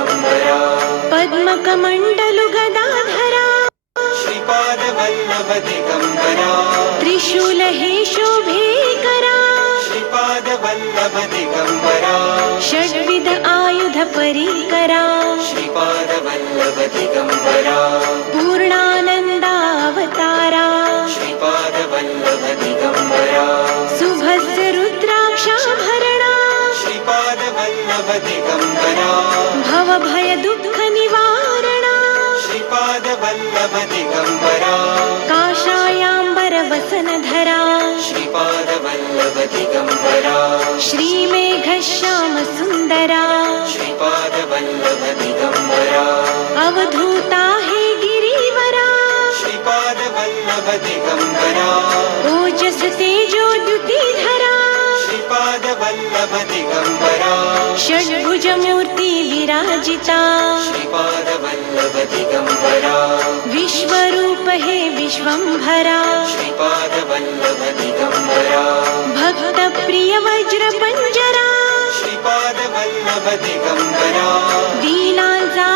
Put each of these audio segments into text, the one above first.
म्बरा पद्मकमण्डलु गदाधरा श्रीपाद पल्लवति गम्बरा त्रिशूलहेशोभे करा श्रीपाद पल्लवति गम्बरा षट्विध आयुध परिकरा श्रीपाद पल्लवति गम्बरा पूर्णानन्दावतारा श्रीपादवल्म दिगम्बरा भवभय दुःख निवारणा श्रीपाद वल्लभ दिगंबरा दिगम्बरा वसन धरा श्रीपाद वल्लभ श्री मेघ श्याम सुंदरा श्रीपाद वल्लभ दिगंबरा अवधूता हे गिरीवरा श्रीपाद वल्लभ दिगम्बरा ओजस तेजो द्युतिधरा श्रीपाद वल्लभ दिगंबरा षड्भुजमूर्ति विराजिता विश्वरूप हे विश्वम्भरा श्रीपादवल्लभतिगम्बरा भक्तप्रिय वज्रपञ्जरा श्रीपाद उद्धारकरा लीलाजा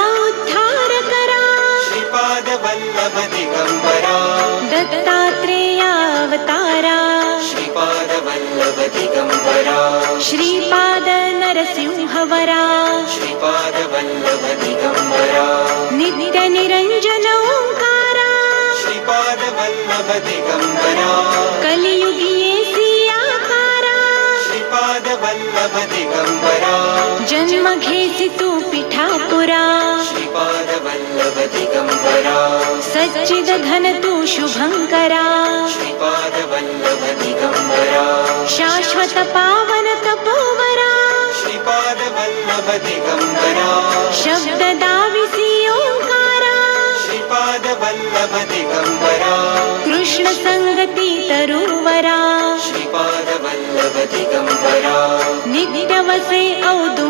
गम्बरा श्रीपाद नरसिंहवरा श्रीपाद वल्लभ दिगम्बरा नित्य निरञ्जन श्रीपाद वल्लभ दिगम्बरा कलियुगीये सियाकारा श्रीपाद वल्लभ दिगम्बरा जजमघेसि तु पिठापुरा वल्लभति गम्बरा सच्चिदघन तु शुभङ्करा श्रीपाद वल्लभति शाश्वत पावन तपोवरा श्रीपाद वल्लभति गम्बरा शब्ददा विरा श्रीपाद वल्लभति गम्बरा कृष्ण सङ्गति श्रीपाद वल्लभति गम्बरा नित्यमसे औदु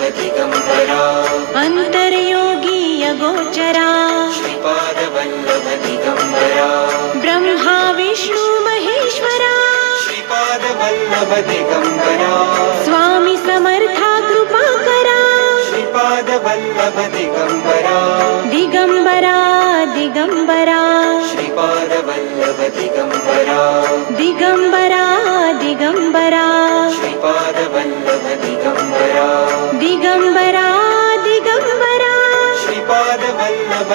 श्रीपादवल्लभदिगम्बरा अन्तर्योगी अगोचरा श्रीपादवल्लभदिगम्बरा ब्रह्मा विष्णु महेश्वरा श्रीपादवल्लभदिगम्बरा स्वामी समर्था कृपा कृपाकरा श्रीपादवल्लभदिगम्बरा दिगम्बरा दिगम्बरा श्रीपादवल्लभदिगम्बरा दिगम्बरा दिगम्बरा श्रीपादवल्लभ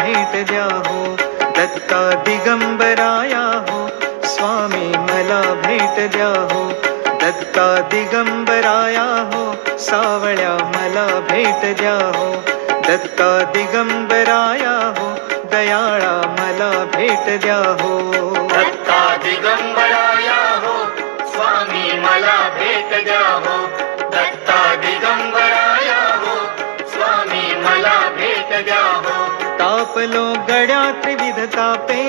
भेट द्या हो दत्ता दिगंबराया हो स्वामी मला भेट द्या हो दत्ता दिगंबराया हो सावळ्या मला भेट द्या हो दत्ता दिगंबराया हो दयाळा मला भेट द्या हो दत्ता दिगंबराया हो स्वामी मला भेट द्या हो दत्ता दिगंबराया हो स्वामी मला भेट द्या हो आपलो गड्यात तापे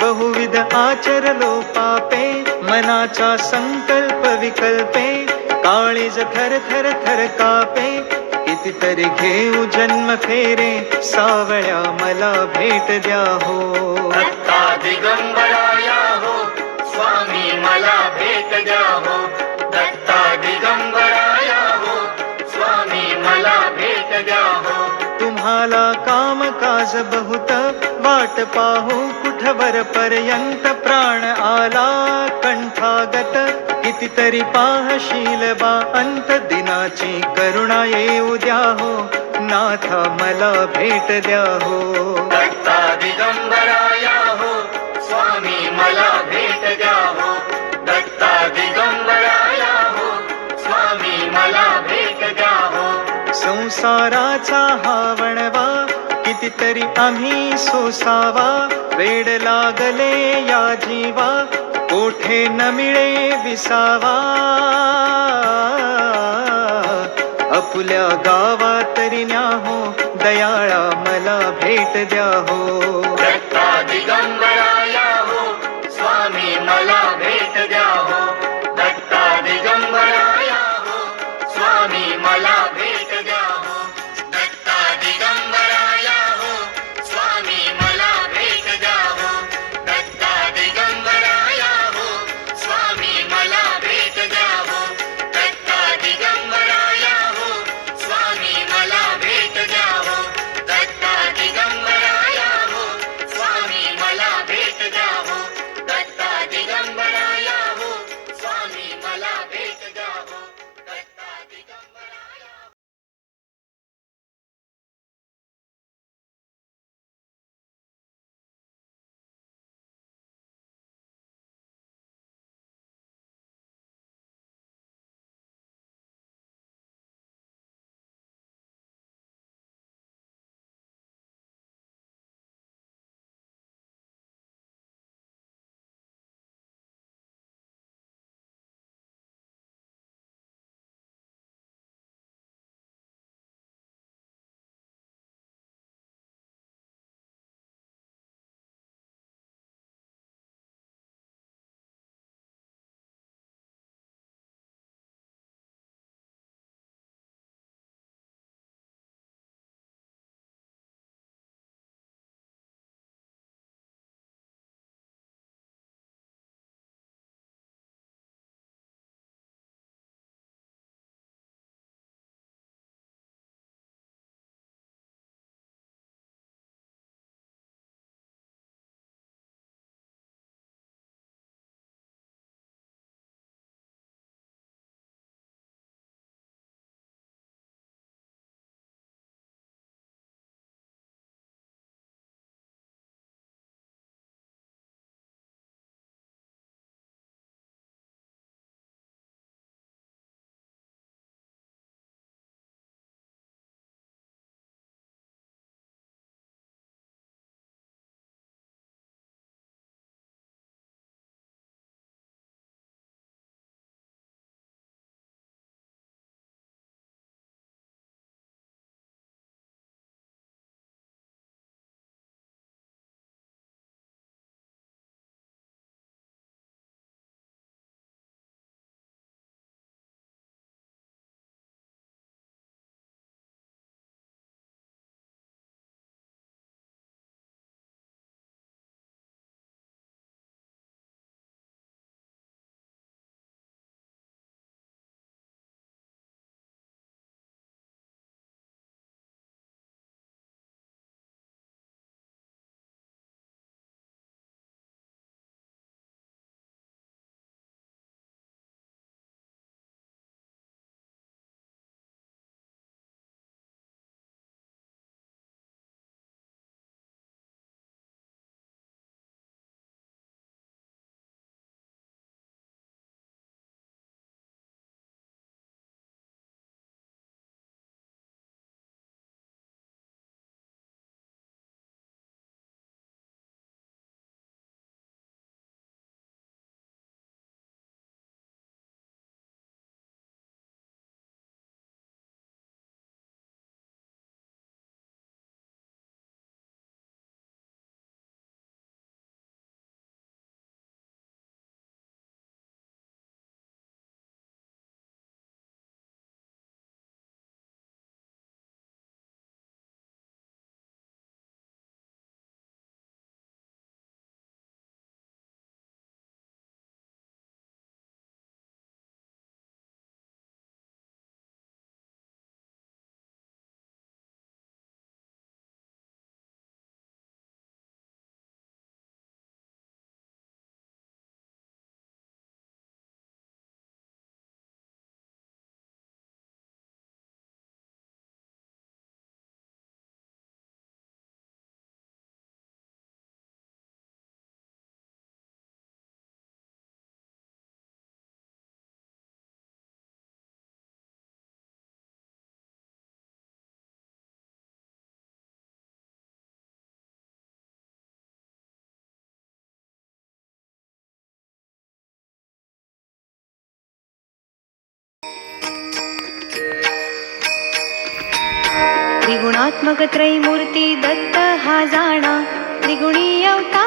बहुविध आचरलो पापे मनाचा संकल्प विकल्पे काळीज थर थर थर कापे कितीतरी घेऊ जन्म फेरे सावळ्या मला भेट द्या हो दिगंबराया हो स्वामी मला भेट द्या हो आज बहुत वाट पाहू कुठवर पर्यंत प्राण आला कंठागत कितीतरी पाहशील बा अंत दिनाची करुणा येऊ द्या हो नाथा मला भेट द्या हो दिगंबराया हो, स्वामी मला भेट हो. हो, मला भेट द्या हो संसाराचा हा वणवा कितीतरी आम्ही सोसावा वेड लागले या जीवा कोठे न मिळे विसावा आपुल्या गावा तरी न्या हो दयाळा मला भेट द्या हो त्मकत्रयी मूर्ती दत्त हा जाणा त्रिगुणी अवतार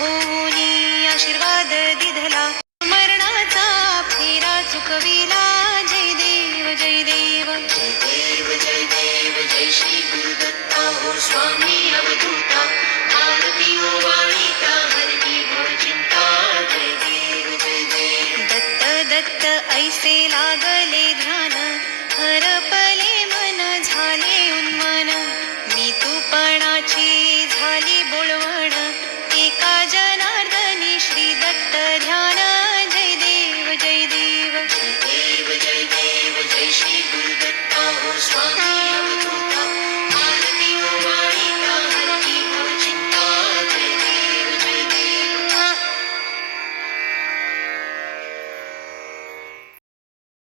होऊनी आशीर्वाद दिधला मरणाचा फेरा चुकविला जय देव जय देव जय देव जय देव जय श्री गुरुदत्ता हो स्वामी अवधूता भारती हो वाळीता हरणी भोचिंता जय देव जय देव दत्त दत्त ऐसेला